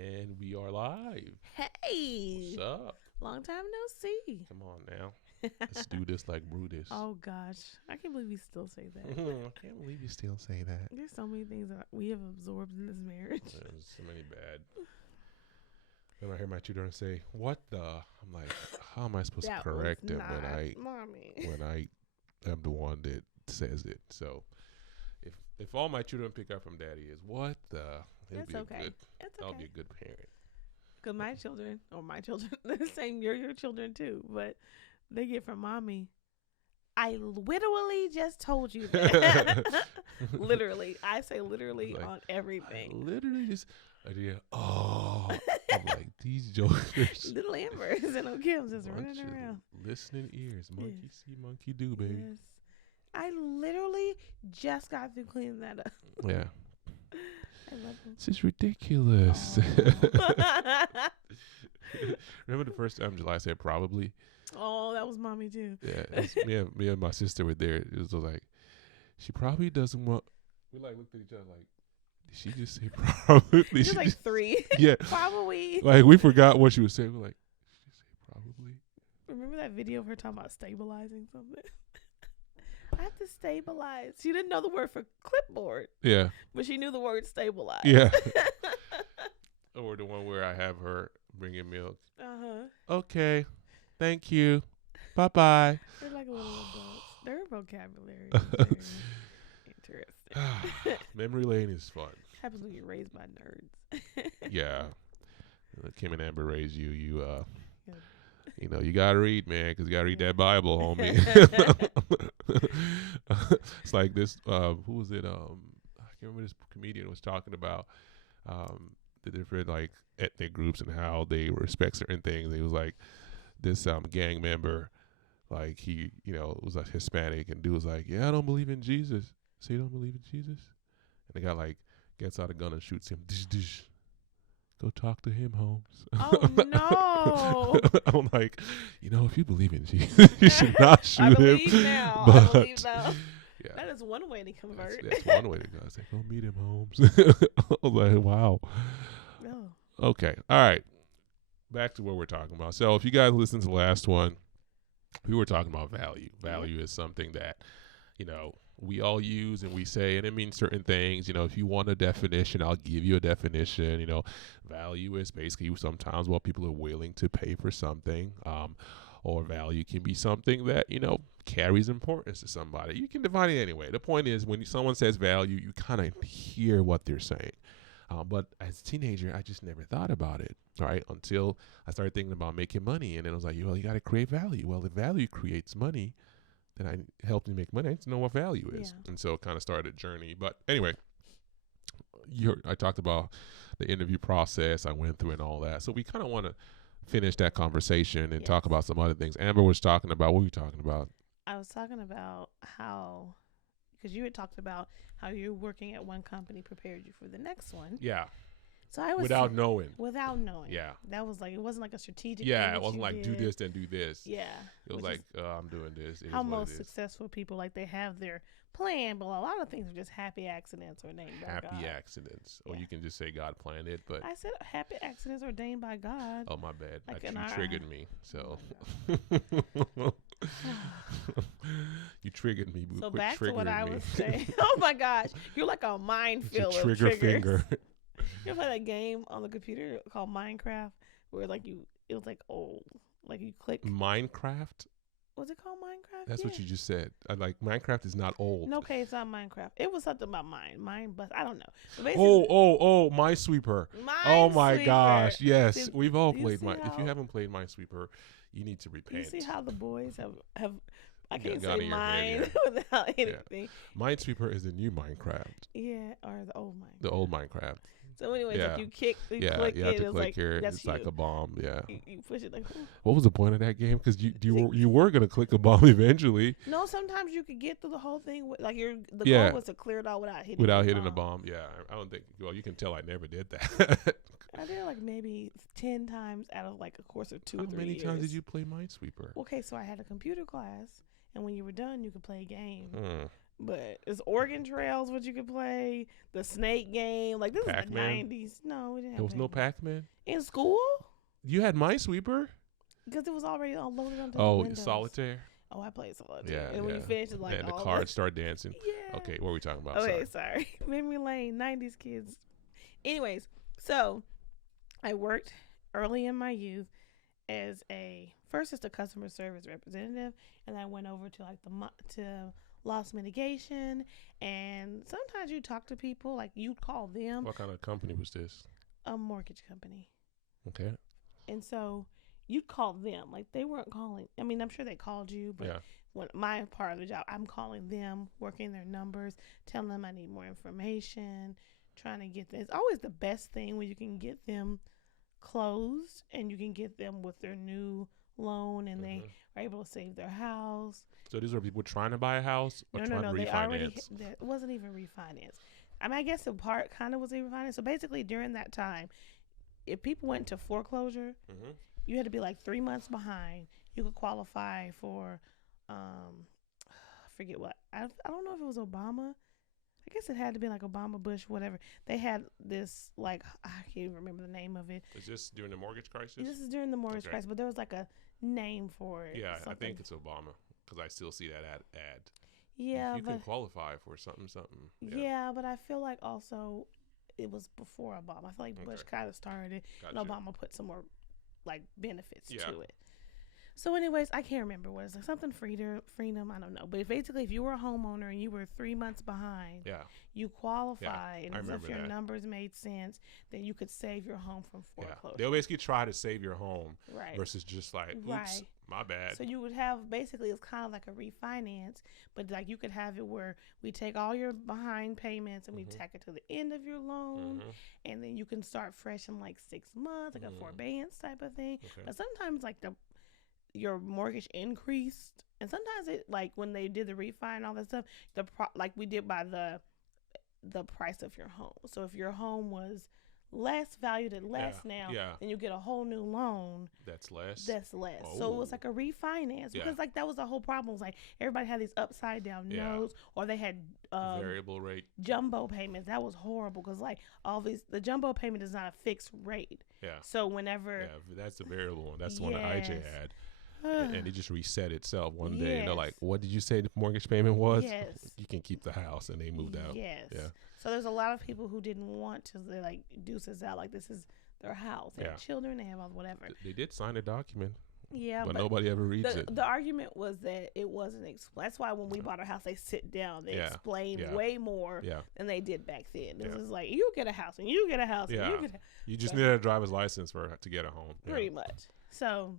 And we are live. Hey, What's up? long time no see. Come on now. Let's do this like Brutus. Oh gosh, I can't believe we still say that. I can't believe you still say that. There's so many things that we have absorbed in this marriage. There's so many bad. When I hear my children say, "What the?" I'm like, how am I supposed That to correct was them not mommy. when I am the one that says it? So if all my children pick up from daddy is what the, it'll That's be okay. a good. It's I'll okay. be a good parent. Cause my children, they're the same. You're your children too, but they get from mommy. I literally just told you that. Literally, I say literally Like, on I everything. literally just idea. Oh, I'm like these jokers. Little Amber's and O'Kim's just Bunch running of around. listening ears. Monkey Yes. see, monkey do, baby. Yes. I literally just got through cleaning that up. Yeah. I love them. This is ridiculous. Oh. Remember the first time July said probably? Oh, that was mommy too. Yeah. It was me and my sister were there. It was like, she probably doesn't want. We like looked at each other like, did she just say probably? You're like 3. Yeah. Probably. Like we forgot what she was saying. We're like, did she say probably? Remember that video of her talking about stabilizing something? I have to stabilize. She didn't know the word for clipboard, Yeah. but she knew the word stabilize. Yeah. Or the one where I have her bringing milk. Uh-huh. Okay. Thank you. Bye bye. They're like little adults. Their vocabulary is very interesting. Memory lane is fun. Happens when you're raised by nerds. Yeah. Kim and Amber raised you. Yeah. You know, you gotta read, man, because you gotta read that Bible, homie. It's like this. Who was it? I can't remember. This comedian was talking about the different like ethnic groups and how they respect certain things. He was like this gang member, like he, was like Hispanic, and dude was like, "Yeah, I don't believe in Jesus." So you don't believe in Jesus? And the guy like gets out a gun and shoots him. Dish, dish. Go talk to him, Holmes. Oh no! I'm like, if you believe in Jesus, you should not shoot I believe him. now. But I believe now. yeah, That is one way to convert. that's one way to go. I was like, go meet him, Holmes. I was like, wow. No. Okay, all right. Back to what we're talking about. So if you guys listened to the last one, we were talking about value. Value is something that, we all use and we say, and it means certain things. If you want a definition, I'll give you a definition. Value is basically sometimes what people are willing to pay for something. Or value can be something that, carries importance to somebody. You can define it anyway. The point is, when someone says value, you kind of hear what they're saying. But as a teenager, I just never thought about it, right? Until I started thinking about making money. And then I was like, well, you got to create value. Well, if value creates money, then I helped me make money. I need to know what value is. Yeah. And so it kind of started a journey. But anyway, I talked about the interview process I went through and all that. So we kind of want to finish that conversation and talk about some other things. Amber was talking about, what were you talking about? I was talking about how, because you had talked about how you're working at one company prepared you for the next one. Yeah. So I was Without knowing. Yeah. That was like, it wasn't like a strategic. Yeah, thing it wasn't like did. do this then do this. Yeah. It was like I'm doing this. How most successful people, like, they have their plan, but a lot of things are just happy accidents ordained by God. Happy accidents. Or you can just say God planned it, but I said happy accidents ordained by God. oh my bad. Like You triggered me. So you triggered me. So Quit back to what I triggering me. was saying. Oh my gosh, you're like a minefield of trigger triggers. finger. You ever play that game on the computer called Minecraft, where like it was like old, like you click. Minecraft? Was it called Minecraft? That's what Yeah. you just said. Minecraft is not old. No, okay, it's not Minecraft. It was something about mine, but I don't know. But basically, Oh, Minesweeper. Oh my Minesweeper. gosh, yes, See- we've all you played see If you how- haven't played Minesweeper, you need to repent. You see how the boys have I Got- can't got say in your head, mine without anything. Minesweeper is the new Minecraft, Yeah, or the old Minecraft. the old Minecraft. So anyways, Yeah. like you click You it, have to it's click like here. that's It's like you. a bomb. Yeah. You push it like. What was the point of that game? Because you were gonna click a bomb eventually No, sometimes you could get through the whole thing with, like the Yeah. goal was to clear it out without hitting a bomb. Yeah, I don't think. Well, you can tell I never did that. I did like maybe 10 times out of like a course of 2 or 3 How many years. times did you play Minesweeper? Okay, so I had a computer class, and when you were done, you could play a game. But it's Oregon Trails, what you could play, the snake game. Like, this is the Pac-Man? 90s. No, we didn't have There was no Pac-Man. Pac-Man. In school? You had Minesweeper. Because it was already all loaded onto the Oh, Windows. Solitaire. Oh, I played Solitaire. Yeah, And when yeah. you finish, it's like And the all cards start dancing. Yeah. Okay, what are we talking about? Okay, sorry. Memory lane, 90s kids. Anyways, so I worked early in my youth as first as a customer service representative, and I went over to like to loss mitigation, and sometimes you talk to people, like you'd call them What kind of company was this? a mortgage company. Okay. And so you'd call them, like they weren't calling. I mean, I'm sure they called you, but Yeah. when my part of the job, I'm calling them, working their numbers, telling them I need more information, trying to get this. It's always the best thing when you can get them closed and you can get them with their new loan and they are able to save their house. So these are people trying to buy a house or trying to refinance? They already, it wasn't even refinance. I mean, I guess the part kind of was a refinance. So basically during that time, if people went into foreclosure, you had to be like 3 months behind. You could qualify for, I forget what. I don't know if it was Obama. I guess it had to be like Obama, Bush, whatever. They had this, like, I can't even remember the name of it. Is this during the mortgage crisis? This is during the mortgage crisis, but there was like a name for it. Yeah, something. I think it's Obama because I still see that ad. Yeah, you but can qualify for something. Yeah, but I feel like also it was before Obama. I feel like Bush kind of started it, Gotcha. and Obama put some more like benefits Yeah. to it. So, anyways, I can't remember what it's like, something freedom. I don't know, but basically, if you were a homeowner and you were 3 months behind, Yeah. you qualify, and I if remember your that. numbers made sense, then you could save your home from foreclosure. They'll basically try to save your home Right. versus just like, oops, Right. my bad. So you would have basically it's kind of like a refinance, but like you could have it where we take all your behind payments and we tack it to the end of your loan, and then you can start fresh in like 6 months, like a forbearance type of thing. Okay. But sometimes like your mortgage increased, and sometimes it like when they did the refi and all that stuff, like we did by the price of your home. So if your home was less valued at less now, then you get a whole new loan That's less. Oh. So it was like a refinance because like that was the whole problem. Was like everybody had these upside down notes, or they had variable rate jumbo payments. That was horrible because like the jumbo payment is not a fixed rate. Yeah. So whenever that's the variable one. That's the one that IJ had. And it just reset itself one day. And they're like, what did you say the mortgage payment was? Yes. You can keep the house. And they moved out. Yes. Yeah. So there's a lot of people who didn't want to. They like deuce this out. Like this is their house. They have children. They have all whatever. They did sign a document. Yeah. But nobody ever reads it. The argument was that it wasn't that's why when we bought our house, they sit down. They explain way more than they did back then. It was like, you get a house and you get a house. Yeah. And you just need a driver's license to get a home. Pretty much. So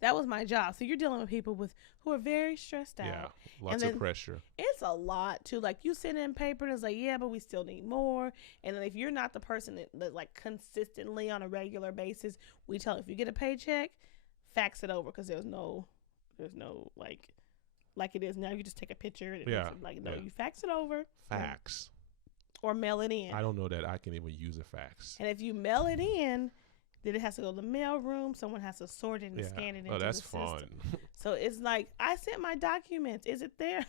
that was my job. So you're dealing with people who are very stressed out. Yeah, lots of pressure. It's a lot too. Like you send in paper and it's like, yeah, but we still need more. And then if you're not the person that like consistently on a regular basis, we tell if you get a paycheck, fax it over because there's no like it is now. You just take a picture and you fax it over. Fax. Or mail it in. I don't know that I can even use a fax. And if you mail it in, then it has to go to the mail room. Someone has to sort it and scan it into the system. Fun. So it's like, I sent my documents. Is it there?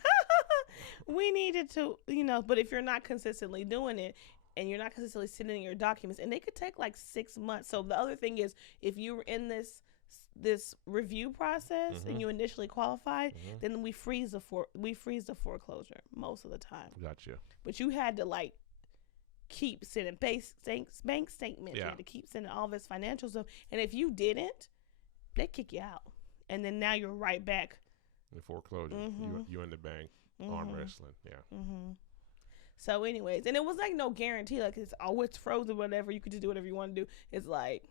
We needed to, but if you're not consistently doing it and you're not consistently sending your documents, and they could take like 6 months. So the other thing is, if you were in this review process and you initially qualified, then we freeze the foreclosure most of the time. Gotcha. But you had to like keep sending bank statements. You had to keep sending all this financial stuff. And if you didn't, they kick you out. And then now you're right back in foreclosure. You're in the bank, arm wrestling. Yeah. So anyways, and it was like no guarantee. Like it's frozen, whatever. You could just do whatever you want to do. It's like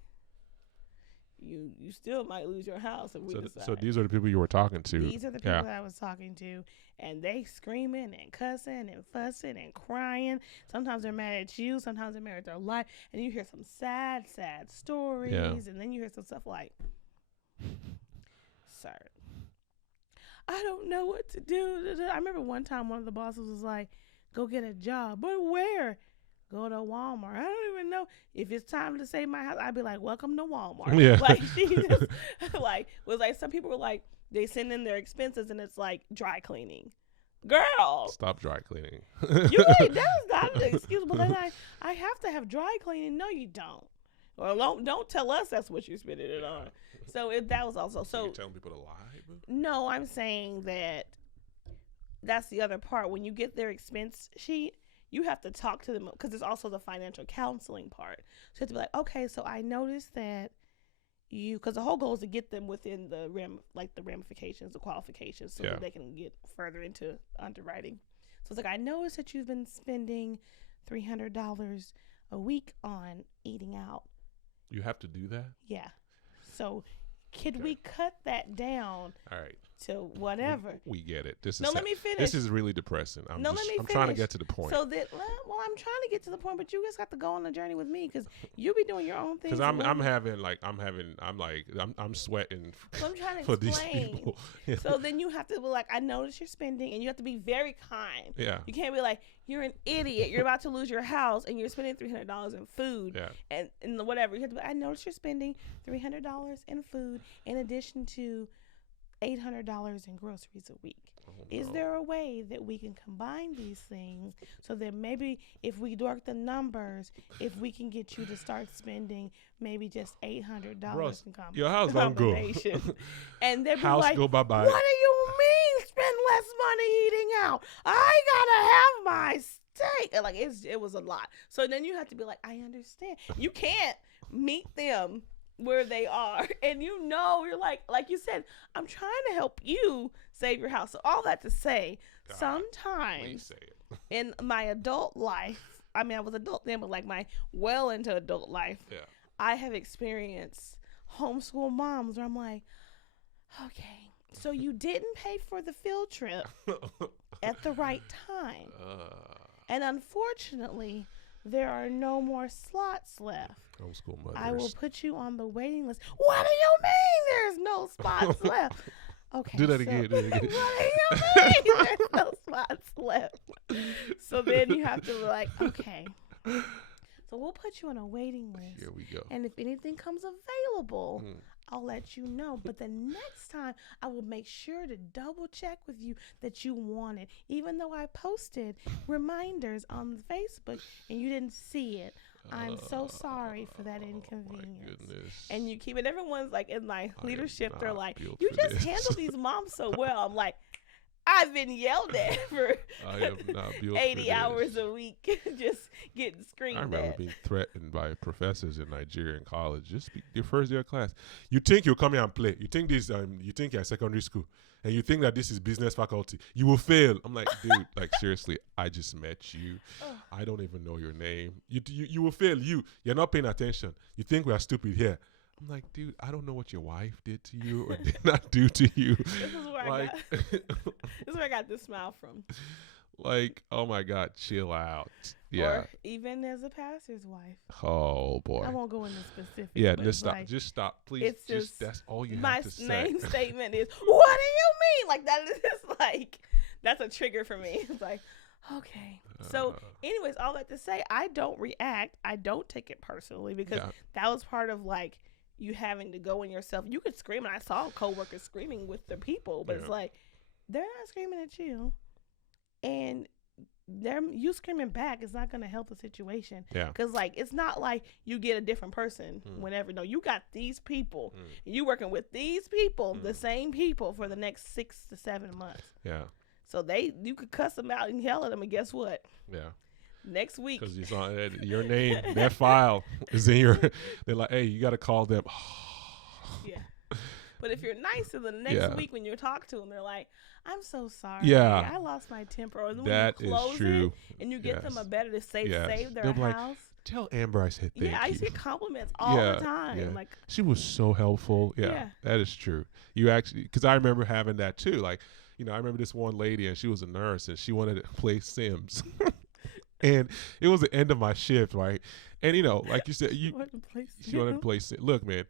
you still might lose your house if we decide. So these are the people you were talking to. These are the people that I was talking to, and they screaming and cussing and fussing and crying. Sometimes they're mad at you. Sometimes they're mad at their life. And you hear some sad stories, and then you hear some stuff like, "Sir, I don't know what to do." I remember one time one of the bosses was like, "Go get a job." But where? Go to Walmart. I don't even know if it's time to save my house. I'd be like, welcome to Walmart. Yeah. Like she just was like some people were like, they send in their expenses and it's like dry cleaning. girl. Stop dry cleaning. You ain't. That's not an excuse. But then I have to have dry cleaning. No, you don't. Well, don't tell us that's what you're spending it on. So that was also So you're telling people to lie, boo? No, I'm saying that that's the other part. When you get their expense sheet, you have to talk to them because there's also the financial counseling part. So you have to be like, okay, so I noticed that because the whole goal is to get them within the ramifications, the qualifications, so that they can get further into underwriting. So it's like, I noticed that you've been spending $300 a week on eating out. You have to do that? Yeah. So could we cut that down? All right. To whatever. We get it. Let me finish. This is really depressing. I'm trying to get to the point. So that, well, I'm trying to get to the point, but you just have to go on the journey with me because you'll be doing your own thing. Because I'm sweating so I'm trying to for explain. These people. Yeah. So then you have to be like, I notice you're spending, and you have to be very kind. Yeah. You can't be like, you're an idiot. You're about to lose your house, and you're spending $300 in food. Yeah. And whatever. You have to be, I notice you're spending $300 in food in addition to $800 in groceries a week. Is there a way that we can combine these things so that maybe if we work the numbers, if we can get you to start spending maybe just $800 in your house don't go. And they'll be house like, go bye-bye. What do you mean spend less money eating out? I gotta have my steak. And like it was a lot. So then you have to be like, I understand. You can't meet them where they are, and you're like you said, I'm trying to help you save your house. So all that to say, sometimes in my adult life, I mean, I was adult then, but like my well into adult life, I have experienced homeschool moms where I'm like, okay, so you didn't pay for the field trip at the right time, and unfortunately, there are no more slots left. Homeschool mothers. I will put you on the waiting list. What do you mean there's no spots left? Okay. Do that again. What do you mean there's no spots left? So then you have to be like, okay. So we'll put you on a waiting list. Here we go. And if anything comes available, I'll let you know. But the next time, I will make sure to double check with you that you want it. Even though I posted reminders on Facebook and you didn't see it. I'm so sorry for that inconvenience. My goodness. And you keep it. Everyone's like in my leadership, they're like, you just handle these moms so well. I'm like, I've been yelled at for 80 hours a week, just getting screamed at. I remember being threatened by professors in Nigeria in college. Just your first year of class. You think you'll come here and play. You think this. You think you're at secondary school, and you think that this is business faculty. You will fail. I'm like, dude, like seriously, I just met you. I don't even know your name. You will fail. You're not paying attention. You think we are stupid here. I'm like, dude, I don't know what your wife did to you or did not do to you. This is where I got this smile from. Like, oh my God, chill out. Yeah. Or even as a pastor's wife. Oh boy. I won't go into specifics. Yeah, just stop. Just stop, please. It's just that's all you have to say. My main statement is, what do you mean? Like that is just like that's a trigger for me. It's like, okay. So, anyways, all that to say, I don't react. I don't take it personally because that was part of like you having to go in yourself. You could scream, and I saw coworkers screaming with their people, but it's like they're not screaming at you, and you screaming back is not going to help the situation. Yeah, because like it's not like you get a different person whenever. No, you got these people. And you working with these people, the same people for the next 6 to 7 months. Yeah. So you could cuss them out and yell at them, and guess what? Yeah. Next week, because you saw your name, that file is in your. They're like, hey, you got to call them. Yeah, but if you're nice in the next week when you talk to them, they're like, I'm so sorry. Yeah, I lost my temper. Or that when you close is true. And you get them a better to save their house. Like, tell Amber I said thank you. I used to get compliments all the time. Yeah. Like she was so helpful. Yeah, that is true. You actually, because I remember having that too. Like, I remember this one lady, and she was a nurse, and she wanted to play Sims. And it was the end of my shift, right? And like you said, she wanted to play Sims. Look, man,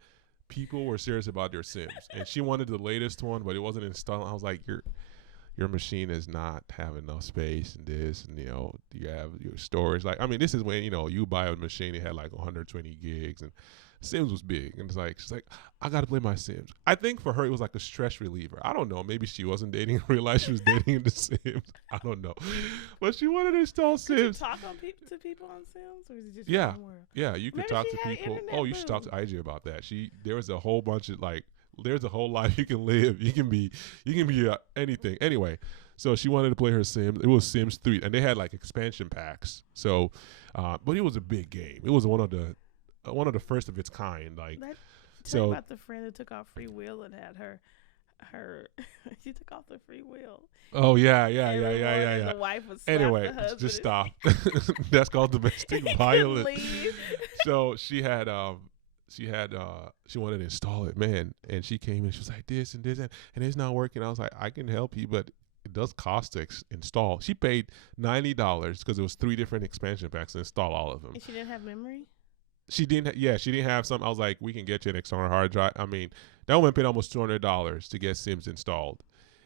people were serious about their Sims, and she wanted the latest one, but it wasn't installed. I was like, your machine does not have enough space, and this, and you have your storage. Like, I mean, this is when you buy a machine, it had like 120 gigs, and Sims was big, and it's like she's like, I gotta play my Sims. I think for her it was like a stress reliever. I don't know. Maybe she wasn't dating in real life. She was dating in the Sims. I don't know, but she wanted to install Could you Sims. talk on to people on Sims, or is it just Yeah. your own world? Yeah, you could Maybe talk she to had people. internet Oh, you should talk boom. to IJ about that. There was a whole bunch of like, there's a whole life you can live. You can be anything. Anyway, so she wanted to play her Sims. It was Sims 3, and they had like expansion packs. So, but it was a big game. It was one of the first of its kind. Like, Tell so me about the friend who took off free will and had her she took off the free will. oh yeah, And the wife would slap Anyway, the husband. just stop. That's called domestic He couldn't violence. leave. So she wanted to install it, man, and she came and she was like this and this and it's not working. I was like, I can help you, but it does cost to install. She paid $90 because it was 3 different expansion packs to install all of them. And she didn't have memory. She didn't. She didn't have some. I was like, we can get you an external hard drive. I mean, that woman paid almost $200 to get Sims installed.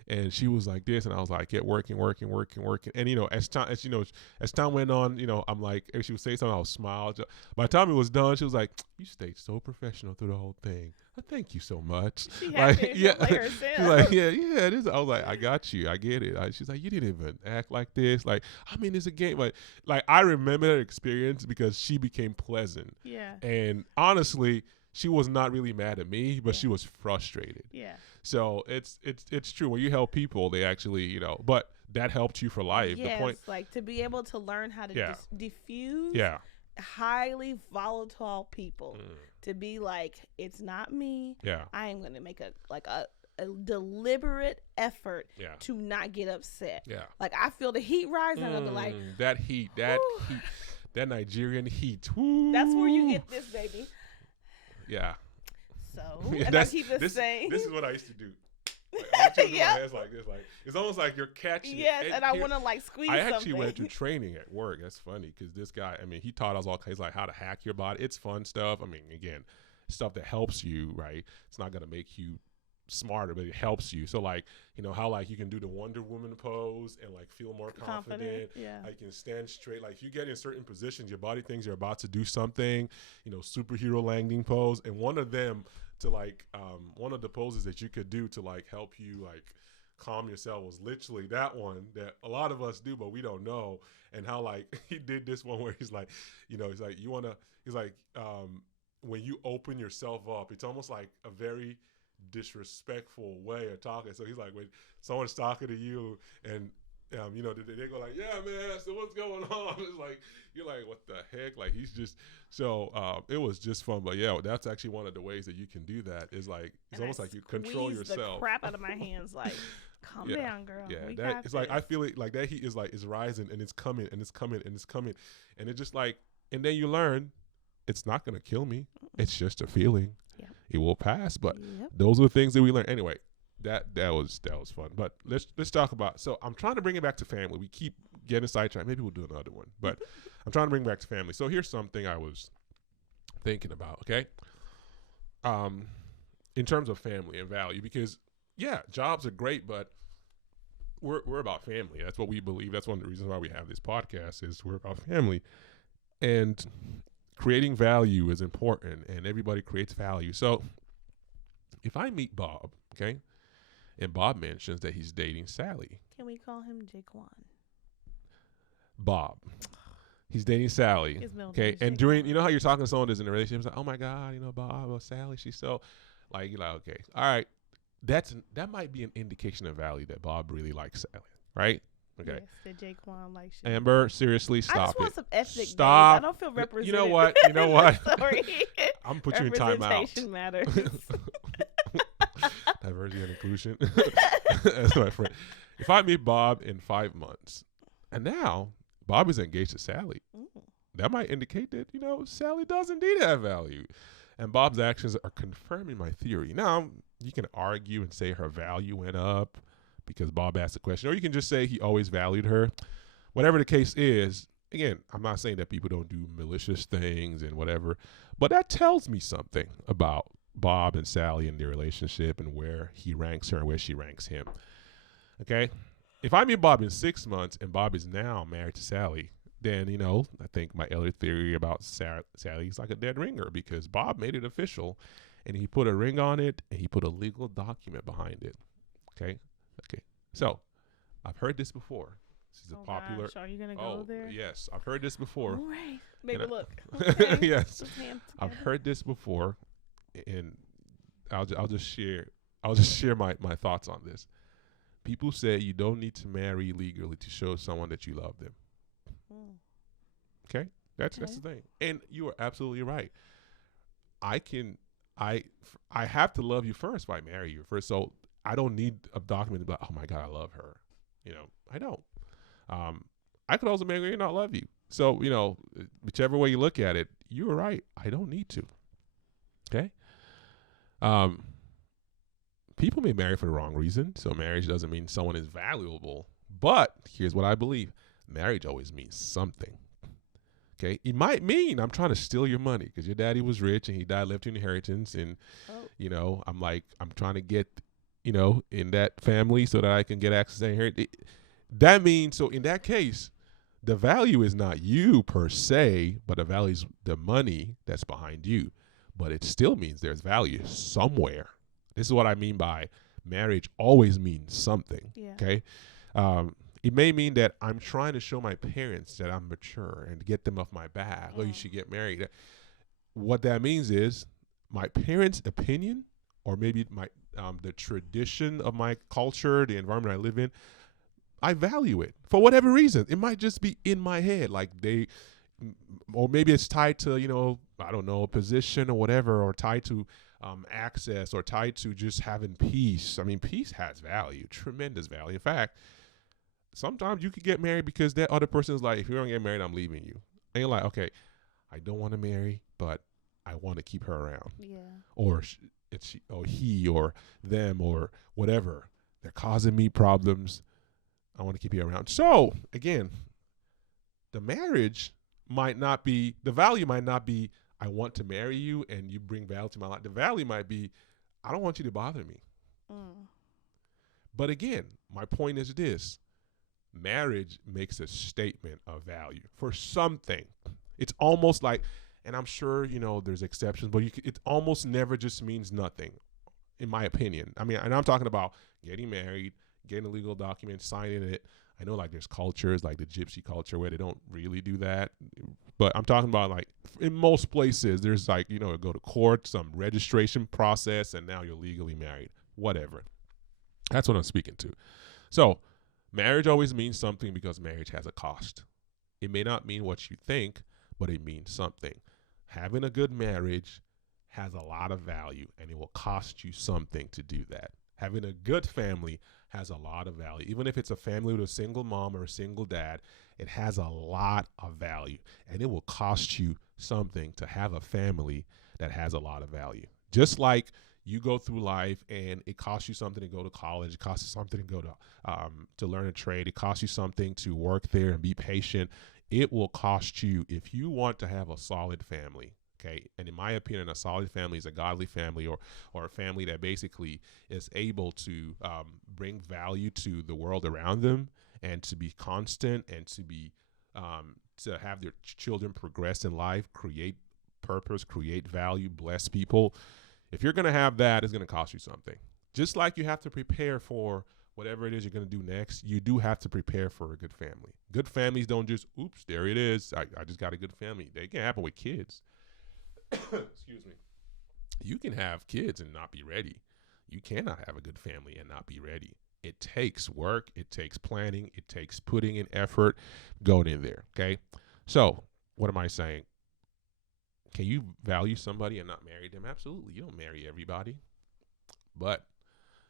And she was like this, and I was like, "Get working." And as time went on, I'm like, if she would say something, I would smile. By the time it was done, she was like, "You stayed so professional through the whole thing. Thank you so much." She had to yeah. play her She's Sims. like, yeah. It is. I was like, I got you. I get it. She's like, you didn't even act like this. Like, I mean, it's a game. Like I remember that experience because she became pleasant. Yeah. And honestly, she was not really mad at me, but she was frustrated. Yeah. So it's true. When you help people, they actually, but that helped you for life. Yes, The point. like to be able to learn how to Yeah. diffuse Yeah. highly volatile people. To be like, it's not me. Yeah. I am going to make a deliberate effort Yeah. to not get upset. Yeah. Like I feel the heat rising. I'm gonna be like, that heat, whew. that Nigerian heat. Woo. that's where you get this, baby. Yeah. So Yeah, and I keep it saying, This is what I used to do. Like, I want you to do my Yeah. hands like this. Like it's almost like you're catching. yes, it. and I Here- want to like squeeze I actually something. went to training at work. That's funny because this guy, I mean, he taught us all kinds like how to hack your body. It's fun stuff. I mean, again, stuff that helps you, right? It's not gonna make you smarter, but it helps you. So like, how like you can do the Wonder Woman pose and like feel more confident. Yeah. Like you can stand straight. Like if you get in certain positions, your body thinks you're about to do something, superhero landing pose. And one of them to like, one of the poses that you could do to like help you like calm yourself was literally that one that a lot of us do, but we don't know. And how like he did this one where he's like, he's like, when you open yourself up, it's almost like a very disrespectful way of talking. So he's like, when someone's talking to you and they go like, yeah, man, so what's going on? It's like, you're like, what the heck? Like he's just, so it was just fun. But yeah, that's actually one of the ways that you can do that is like, it's And almost I like you control squeeze yourself. the crap out of my hands, like, calm Yeah. down, girl. Yeah, We that got it's like I this. feel it like that heat is like is rising and it's coming and it's coming and it's coming and it's just like, and then you learn it's not gonna kill me. It's just a feeling. Yeah. It will pass. But Yep. those are the things that we learn. Anyway, that was fun. But let's talk about. So I'm trying to bring it back to family. We keep getting sidetracked. Maybe we'll do another one. But I'm trying to bring it back to family. So here's something I was thinking about. Okay. In terms of family and value, because yeah, jobs are great, but we're about family. That's what we believe. That's one of the reasons why we have this podcast is we're about family. And creating value is important, and everybody creates value. So if I meet Bob, okay, and Bob mentions that he's dating Sally. Can we call him Jaquan? Bob. He's dating Sally. His middle Okay. name is And Jaquan. during, how you're talking to someone that's in a relationship, it's like, oh my God, Bob or Sally, she's so like, you're like, okay. All right. That might be an indication of value that Bob really likes Sally. Right? Okay. Yes, that Jaquan likes you. Amber, seriously, I stop just want it. some ethnic Stop. names. I don't feel represented. You know what? You know what? Sorry. I'm put you in timeout. Representation matters. Diversity and inclusion. That's my friend. If I meet Bob in 5 months, and now Bob is engaged to Sally, that might indicate that, Sally does indeed have value. And Bob's actions are confirming my theory. Now, you can argue and say her value went up because Bob asked the question, or you can just say he always valued her. Whatever the case is, again, I'm not saying that people don't do malicious things and whatever, but that tells me something about Bob and Sally and their relationship and where he ranks her and where she ranks him. Okay? If I meet Bob in 6 months and Bob is now married to Sally, then, I think my other theory about Sally's like a dead ringer because Bob made it official and he put a ring on it and he put a legal document behind it. Okay. So I've heard this before. This is a popular. Gosh, are you gonna go there? Yes, I've heard this before. All right, baby, look. Okay. Yes, I've heard this before, and I'll just share my thoughts on this. People say you don't need to marry legally to show someone that you love them. Okay, that's the thing, and you are absolutely right. I have to love you first if I marry you first, so I don't need a document to be like, oh my God, I love her. I don't. I could also marry you and not love you. So, whichever way you look at it, you were right. I don't need to. Okay. People may marry for the wrong reason. So marriage doesn't mean someone is valuable. But here's what I believe. Marriage always means something. Okay. It might mean I'm trying to steal your money because your daddy was rich and he died, left you an inheritance. And, I'm trying to get, in that family so that I can get access to inheritance. That means, so in that case, the value is not you per se, but the value is the money that's behind you. But it still means there's value somewhere. This is what I mean by marriage always means something. Yeah. Okay. It may mean that I'm trying to show my parents that I'm mature and get them off my back. Oh, you should get married. What that means is my parents' opinion, or maybe the tradition of my culture, the environment I live in, I value it for whatever reason. It might just be in my head, or maybe it's tied to, I don't know, a position or whatever, or tied to access, or tied to just having peace. I mean, peace has value, tremendous value. In fact, sometimes you could get married because that other person is like, if you don't get married, I'm leaving you. And you're like, okay, I don't want to marry, but I want to keep her around. Yeah. Or he or them or whatever. They're causing me problems. I want to keep you around. So again, the marriage might not be, the value might not be, I want to marry you and you bring value to my life. The value might be, I don't want you to bother me. But again, my point is this. Marriage makes a statement of value for something. It's almost like, and I'm sure, there's exceptions, but it almost never just means nothing, in my opinion. I mean, and I'm talking about getting married, getting a legal document, signing it. I know there's cultures like the gypsy culture where they don't really do that. But I'm talking about in most places, there's go to court, some registration process, and now you're legally married, whatever. That's what I'm speaking to. So marriage always means something because marriage has a cost. It may not mean what you think, but it means something. Having a good marriage has a lot of value, and it will cost you something to do that. Having a good family has a lot of value. Even if it's a family with a single mom or a single dad, it has a lot of value, and it will cost you something to have a family that has a lot of value. Just like you go through life and it costs you something to go to college, it costs you something to go to learn a trade, it costs you something to work there and be patient. It will cost you if you want to have a solid family. Okay. And in my opinion, a solid family is a godly family, or a family that basically is able to bring value to the world around them, and to be constant, and to be to have their children progress in life, create purpose, create value, bless people. If you're going to have that, it's going to cost you something. Just like you have to prepare for whatever it is you're going to do next, you do have to prepare for a good family. Good families don't just, oops, there it is. I just got a good family. They can happen with kids. Excuse me. You can have kids and not be ready. You cannot have a good family and not be ready. It takes work. It takes planning. It takes putting in effort, going in there. Okay. So what am I saying? Can you value somebody and not marry them? Absolutely. You don't marry everybody. But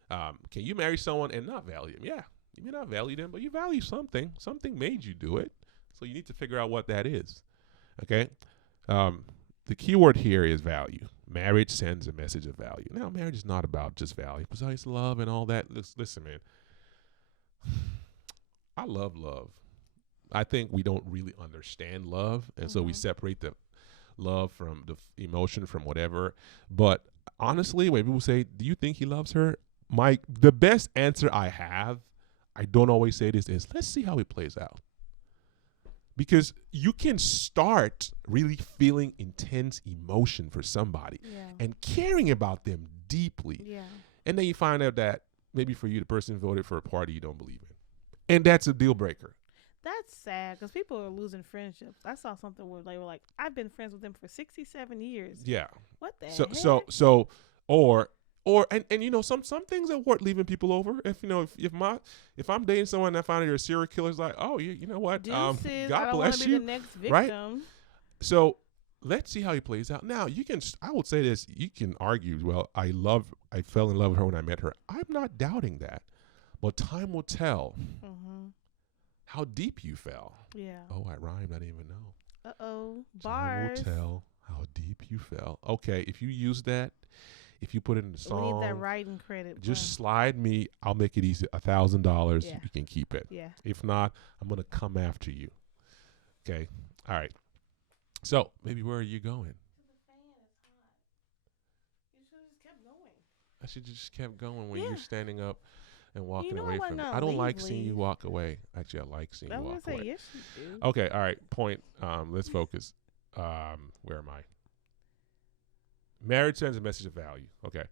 can you marry someone and not value them? Yeah. You may not value them, but you value something. Something made you do it. So you need to figure out what that is. Okay. The key word here is value. Marriage sends a message of value. Now, marriage is not about just value. Besides love and all that. Listen, man. I love love. I think we don't really understand love. And so we separate the love from the emotion from whatever. But honestly, when people say, do you think he loves her? The best answer I have, I don't always say this, is let's see how it plays out. because you can start really feeling intense emotion for somebody Yeah. and caring about them deeply. Yeah. And then you find out that maybe for you, the person voted for a party you don't believe in. And that's a deal breaker. That's sad because people are losing friendships. I saw something where they were like, I've been friends with them for 67 years. Yeah. What the So, heck? and you know, some things are worth leaving people over. If you know, if I'm dating someone and I find out you're a serial killer, it's like, oh, you know what? Deuces, I God don't bless wanna be you. the next victim. Right? So let's see how he plays out. Now I would say this, you can argue, well, I fell in love with her when I met her. I'm not doubting that. But time will tell Mm-hmm. how deep you fell. Yeah. Oh, I rhymed. I didn't even know. Uh-oh. Time Bars. will tell how deep you fell. Okay, if you use that, if you put it in the song, We need that writing credit. just slide me. I'll make it easy. $1,000. Yeah. You can keep it. Yeah. If not, I'm gonna come after you. Okay. All right. So maybe where are you going? You should have just kept going. I should just kept going when Yeah. you're standing up and walking know I away wasn't from me. gonna I don't like seeing you leave. walk away. Actually, I like seeing I you was walk going to say, away. yes, you do. Okay. All right. Point. Let's focus. Where am I? Marriage sends a message of value. Okay.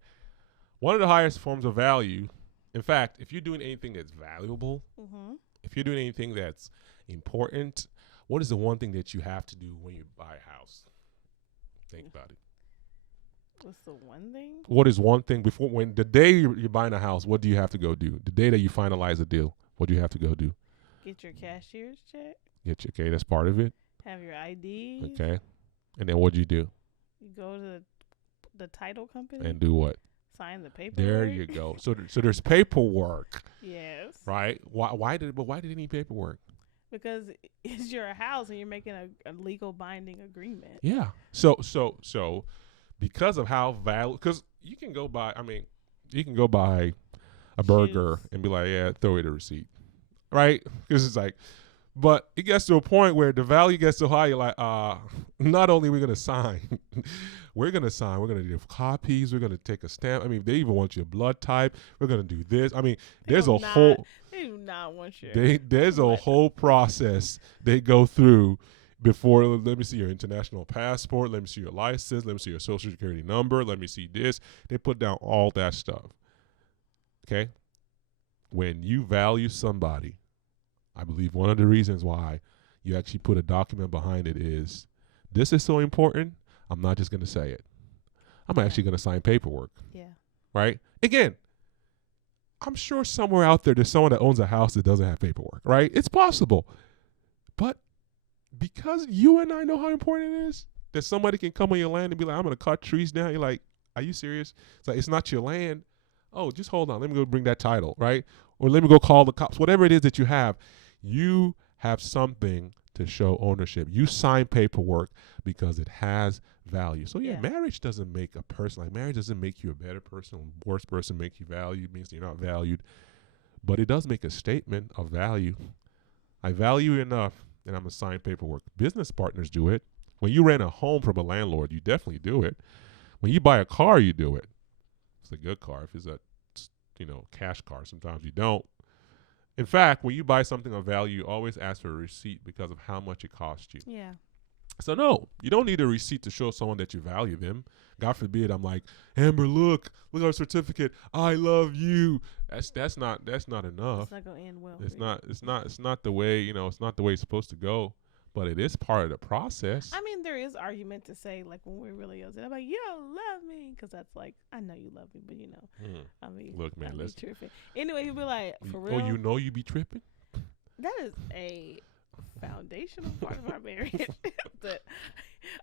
One of the highest forms of value. In fact, if you're doing anything that's valuable, Mm-hmm. if you're doing anything that's important, what is the one thing that you have to do when you buy a house? Think about it. What's the one thing? What is one thing before when the day you're buying a house? What do you have to go do? The day that you finalize a deal, what do you have to go do? Get your cashier's check. Get your, okay, that's part of it. Have your ID. Okay, and then what do you do? You go to the title company. And do what? Sign the paperwork. There you go. So there's paperwork, Yes. right? Why did it need paperwork? Because it's your house and you're making a legal binding agreement. Yeah. So because of how valid, because you can go buy a burger Shoes. and be like, yeah, throw away the receipt, right? Because it's like, but it gets to a point where the value gets so high, you're like, not only are we gonna sign, we're gonna give copies, we're gonna take a stamp. I mean, they even want your blood type. We're gonna do this. I mean, there's a whole. They do not want your. There's a whole process they go through before. Let me see your international passport. Let me see your license. Let me see your social security number. Let me see this. They put down all that stuff. Okay? When you value somebody, I believe one of the reasons why you actually put a document behind it is, this is so important, I'm not just going to say it. I'm actually going to sign paperwork. Yeah. Right? Again, I'm sure somewhere out there there's someone that owns a house that doesn't have paperwork, right? It's possible. But because you and I know how important it is that somebody can come on your land and be like, I'm going to cut trees down. You're like, are you serious? It's like, it's not your land. Oh, just hold on. Let me go bring that title, right? Or let me go call the cops. Whatever it is that you have something to show ownership. You sign paperwork because it has value. So yeah, marriage doesn't make a person, like marriage doesn't make you a better person, a worse person, make you valued, means you're not valued. But it does make a statement of value. I value you enough and I'm going to sign paperwork. Business partners do it. When you rent a home from a landlord, you definitely do it. When you buy a car, you do it. It's a good car. If it's a, cash car, sometimes you don't. In fact, when you buy something of value, you always ask for a receipt because of how much it cost you. Yeah. So no, you don't need a receipt to show someone that you value them. God forbid, I'm like, Amber, look our certificate. I love you. That's not enough. It's not gonna end well. It's not the way, it's not the way it's supposed to go. But it is part of the process. I mean, there is argument to say, like, when we're really young, I'm like, you don't love me. Because that's like, I know you love me, but I mean, look, man, let's. Tripping. Anyway, he'll be like, for real. Oh, you be tripping? That is a foundational part of our marriage. That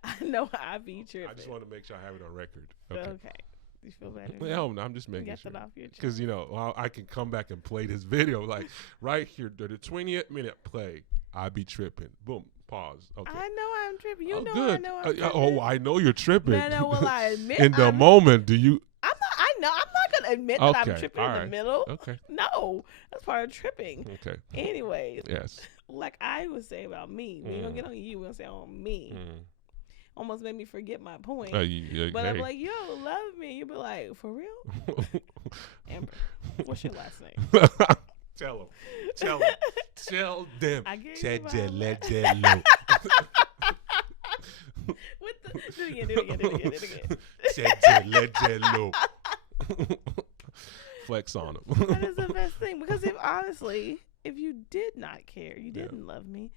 I know I be tripping. I just want to make sure I have it on record. Okay. You feel better? Well, I'm just making sure. Get that off your chest. Because, I can come back and play this video. Like, right here, the 20th minute play, I be tripping. Boom. Pause. Okay. I know I'm tripping. You know good. I know I'm tripping. I know you're tripping. No, well, I admit in the moment, do you? I'm not going to admit that I'm tripping in the middle. Okay. No, that's part of tripping. Okay. Anyways. Yes. Like I would say about me. We ain't going to get on you. We're going to say on me. Almost made me forget my point. But I'm like, yo, love me. You'll be like, for real? Amber, what's your last name? Tell them. Tell them. I get you, Mama. Jello. What the? Do it again. Jello. Flex on them. That is the best thing, because if you did not care, you didn't love me,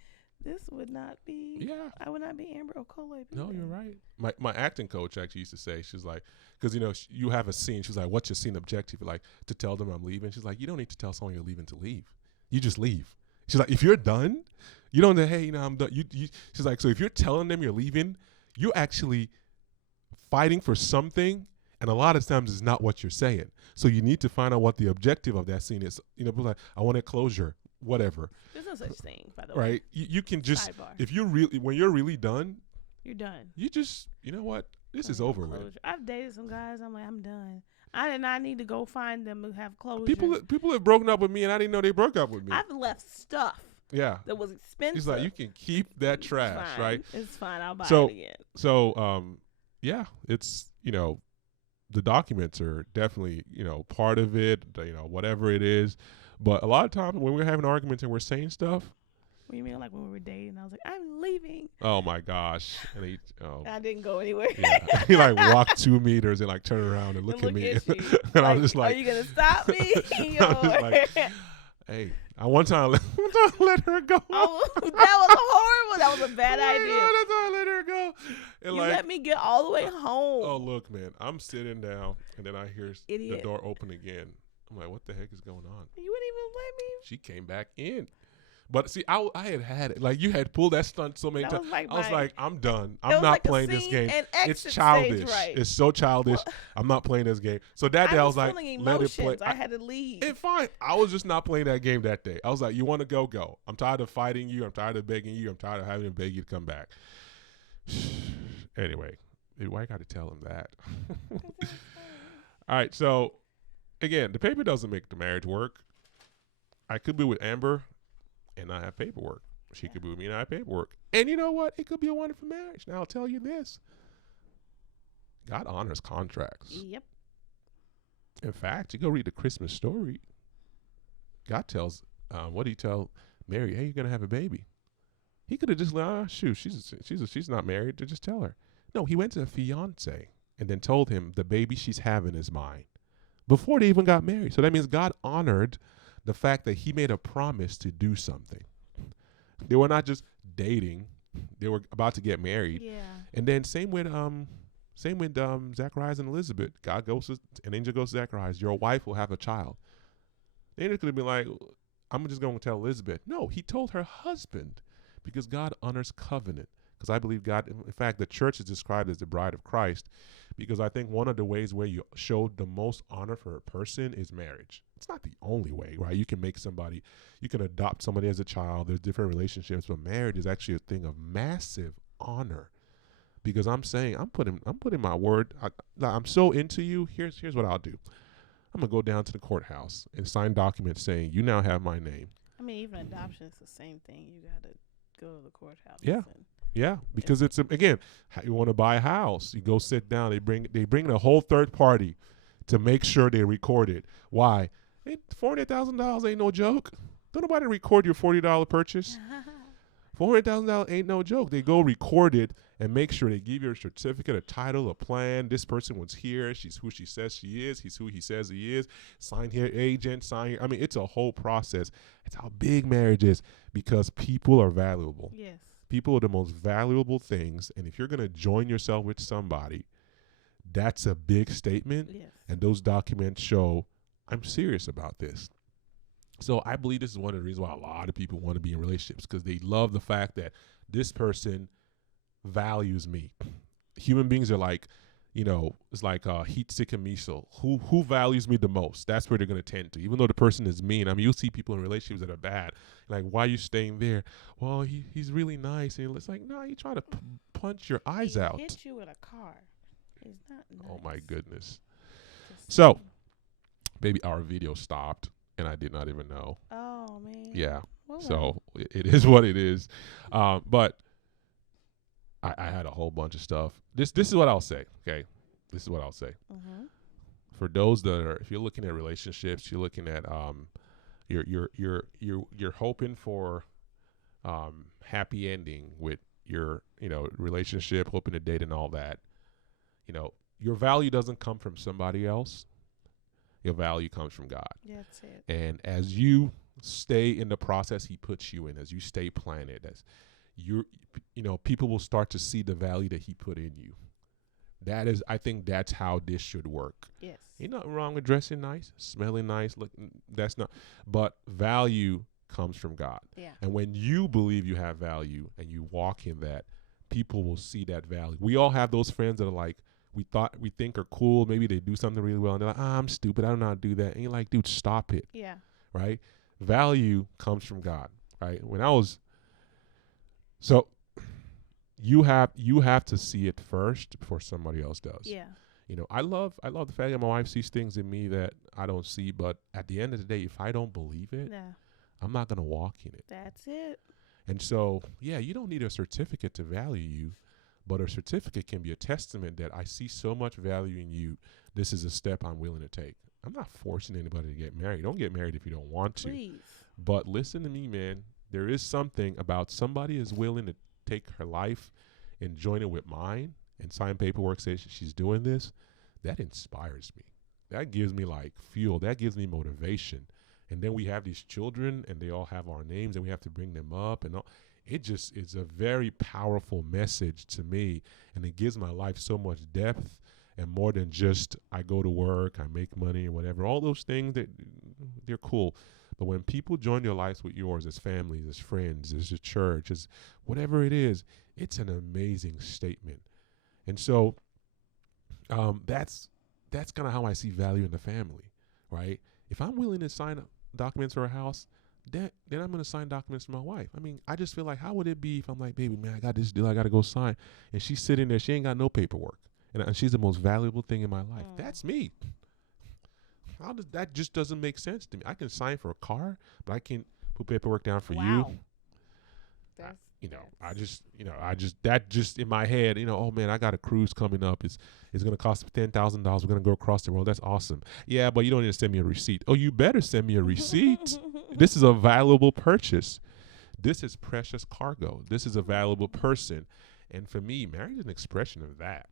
this would not be. Yeah. I would not be Amber Okolo. No, you're right. My acting coach actually used to say, she's like, because you have a scene. She's like, what's your scene objective? Like, to tell them I'm leaving. She's like, you don't need to tell someone you're leaving to leave. You just leave. She's like, if you're done, you don't say, hey, I'm done. She's like, so if you're telling them you're leaving, you're actually fighting for something, and a lot of times it's not what you're saying. So you need to find out what the objective of that scene is. People like, I want a closure, whatever. There's no such thing, by the way. Right? You can just, Sidebar. if you really, when you're really done, You're done. you just, you know what? This is over with. I've dated some guys. I'm like, I'm done. I did not need to go find them who have closure. People have broken up with me, and I didn't know they broke up with me. I've left stuff Yeah. that was expensive. He's like, you can keep that It's trash, fine. right? It's fine. I'll buy So- it again. So, yeah, it's, the documents are definitely, part of it, whatever it is. But a lot of times when we're having arguments and we're saying stuff, What do you mean, like when we were dating? I was like, I'm leaving. oh my gosh. And I didn't go anywhere. yeah. He like walked 2 meters and like turn around and look at me. you. And I was just like, are you gonna stop me? I was like, hey, I one time let her go. Oh, that was horrible. That was a bad idea. That's why I let her go. And You like, let me get all the way home. oh look, man, I'm sitting down and then I hear the Idiot. door open again. I'm like, what the heck is going on? You wouldn't even let me. She came back in. But see, I had it. Like, you had pulled that stunt so many That times. was like I was my- like, I'm done. It I'm was not like a playing this scene game. and It's exit childish. stage right. It's so childish. Well, I'm not playing this game. So that day I was like, feeling let it play. emotions. I had to leave. It's fine. I was just not playing that game that day. I was like, you want to go, go. I'm tired of fighting you. I'm tired of begging you. I'm tired of having to beg you to come back. Anyway, why I got to tell him that? All right. So, again, the paper doesn't make the marriage work. I could be with Amber and not have paperwork. She could be with me and I have paperwork. And you know what? It could be a wonderful marriage. Now, I'll tell you this. God honors contracts. Yep. In fact, you go read the Christmas story. God tells, what did he tell Mary? Hey, you're gonna have a baby. He could have just like, shoot, she's not married. To just tell her. No, he went to a fiance and then told him the baby she's having is mine before they even got married. So that means God honored the fact that he made a promise to do something. They were not just dating; they were about to get married. Yeah. And then same with Zacharias and Elizabeth. An angel goes to Zacharias, your wife will have a child. The angel could have been like, I'm just going to tell Elizabeth. No, he told her husband, because God honors covenant. Because I believe God, in fact, the church is described as the bride of Christ, because I think one of the ways where you show the most honor for a person is marriage. It's not the only way, right? You can adopt somebody as a child. There's different relationships, but marriage is actually a thing of massive honor. Because I'm saying, I'm putting my word. I'm so into you. Here's what I'll do. I'm gonna go down to the courthouse and sign documents saying you now have my name. I mean, even adoption is the same thing. You got to go to the courthouse. Yeah. and- Yeah, because it's again, you want to buy a house, you go sit down. They bring the whole third party to make sure they record it. Why? $400,000 ain't no joke. Don't nobody record your $40 purchase. $400,000 ain't no joke. They go record it and make sure they give you a certificate, a title, a plan. This person was here. She's who she says she is. He's who he says he is. Sign here, agent. Sign here. I mean, it's a whole process. It's how big marriage is, because people are valuable. Yes. People are the most valuable things. And if you're going to join yourself with somebody, that's a big statement. Yes. And those documents show I'm serious about this. So I believe this is one of the reasons why a lot of people want to be in relationships, because they love the fact that this person values me. Human beings are like, it's like heat, sick, and miso. Who values me the most? That's where they're going to tend to. Even though the person is mean. I mean, you'll see people in relationships that are bad. Like, why are you staying there? Well, he's really nice. And it's like, no, you trying to punch your eyes out. Hit you with a car. He's not nice. Oh, my goodness. Just So, saying. baby, our video stopped, and I did not even know. Oh man. Yeah. Well, So it is what it is. But I had a whole bunch of stuff. This is what I'll say. Okay. This is what I'll say. Mm-hmm. For those that are, if you're looking at relationships, you're looking at, You're hoping for happy ending with your relationship, hoping to date and all that. Your value doesn't come from somebody else. Your value comes from God. That's it. And as you stay in the process he puts you in, as you stay planted, as people will start to see the value that he put in you. I think that's how this should work. Yes. Ain't nothing wrong with dressing nice, smelling nice. But value comes from God. Yeah. And when you believe you have value and you walk in that, people will see that value. We all have those friends that are like, we think are cool. Maybe they do something really well and they're like, I'm stupid, I don't know how to do that. And you're like, dude, stop it. Yeah. Right? Value comes from God. Right? So you have to see it first before somebody else does. Yeah. I love the fact that my wife sees things in me that I don't see, but at the end of the day, if I don't believe it, Yeah. I'm not going to walk in it. That's it. And so, yeah, you don't need a certificate to value you, but a certificate can be a testament that I see so much value in you. This is a step I'm willing to take. I'm not forcing anybody to get married. Don't get married if you don't want to. Please. But listen to me, man. There is something about somebody is willing to take her life and join it with mine and sign paperwork says she's doing this. That inspires me. That gives me like fuel. That gives me motivation. And then we have these children and they all have our names and we have to bring them up and all. It just is a very powerful message to me, and it gives my life so much depth and more than just I go to work, I make money or whatever. All those things, they're cool. But when people join your lives with yours as families, as friends, as a church, as whatever it is, it's an amazing statement. And so that's kind of how I see value in the family, right? If I'm willing to sign documents for a house, then I'm going to sign documents for my wife. I mean, I just feel like, how would it be if I'm like, baby, man, I got this deal, I got to go sign. And she's sitting there, she ain't got no paperwork. And she's the most valuable thing in my life. That's me. That just doesn't make sense to me. I can sign for a car, but I can't put paperwork down for you. That just in my head, oh man, I got a cruise coming up. It's going to cost $10,000. We're going to go across the world. That's awesome. Yeah, but you don't need to send me a receipt. Oh, you better send me a receipt. This is a valuable purchase. This is precious cargo. This is a valuable person. And for me, marriage is an expression of that.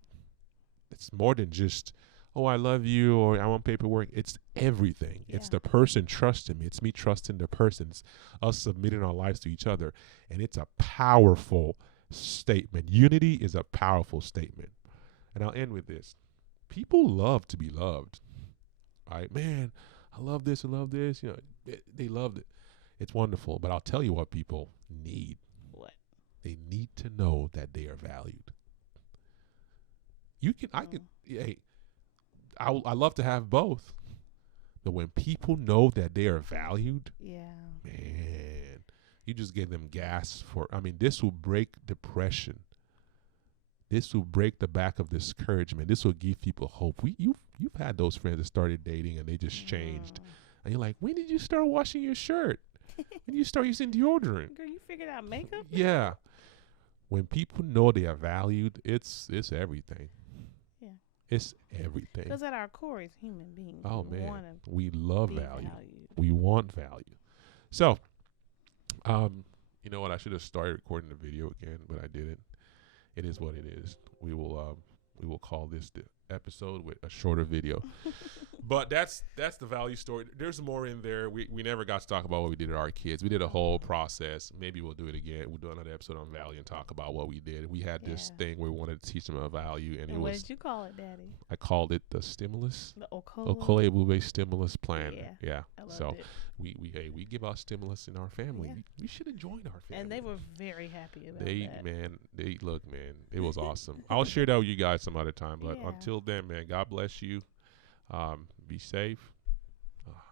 It's more than just, oh, I love you or I want paperwork. It's everything. Yeah. It's the person trusting me. It's me trusting the person. It's us submitting our lives to each other. And it's a powerful statement. Unity is a powerful statement. And I'll end with this. People love to be loved. All right, man, I love this. I love this. They loved it. It's wonderful. But I'll tell you what people need. What? They need to know that they are valued. I love to have both. But when people know that they are valued, man, you just give them gas this will break depression. This will break the back of discouragement. This will give people hope. You've had those friends that started dating and they just changed. And you're like, when did you start washing your shirt? When did you start using deodorant? Girl, you figured out makeup? Yeah. When people know they are valued, it's everything. Yeah. It's everything. Because at our core, as human beings, we love value. We want value. So, you know what? I should have started recording the video again, but I didn't. It is what it is. We will call this the episode with a shorter video. But that's the value story. There's more in there. We never got to talk about what we did at our kids. We did a whole process. Maybe we'll do it again. We'll do another episode on value and talk about what we did. We had this thing where we wanted to teach them a value, and what did you call it, Daddy? I called it the stimulus. The Okole Ebube stimulus plan. Yeah. I loved it. We give out stimulus in our family. Yeah. We should have joined our family. And they were very happy about that. Man, it was awesome. I'll share that with you guys some other time. But until then, man, God bless you. Be safe.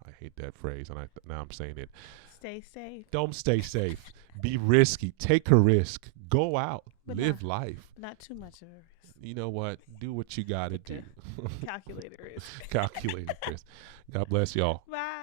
I hate that phrase, and now I'm saying it. Stay safe. Don't stay safe. Be risky. Take a risk. Go out. Live life. Not too much of a risk. You know what? Do what you got to do. Calculated risk. Calculated risk. God bless y'all. Bye.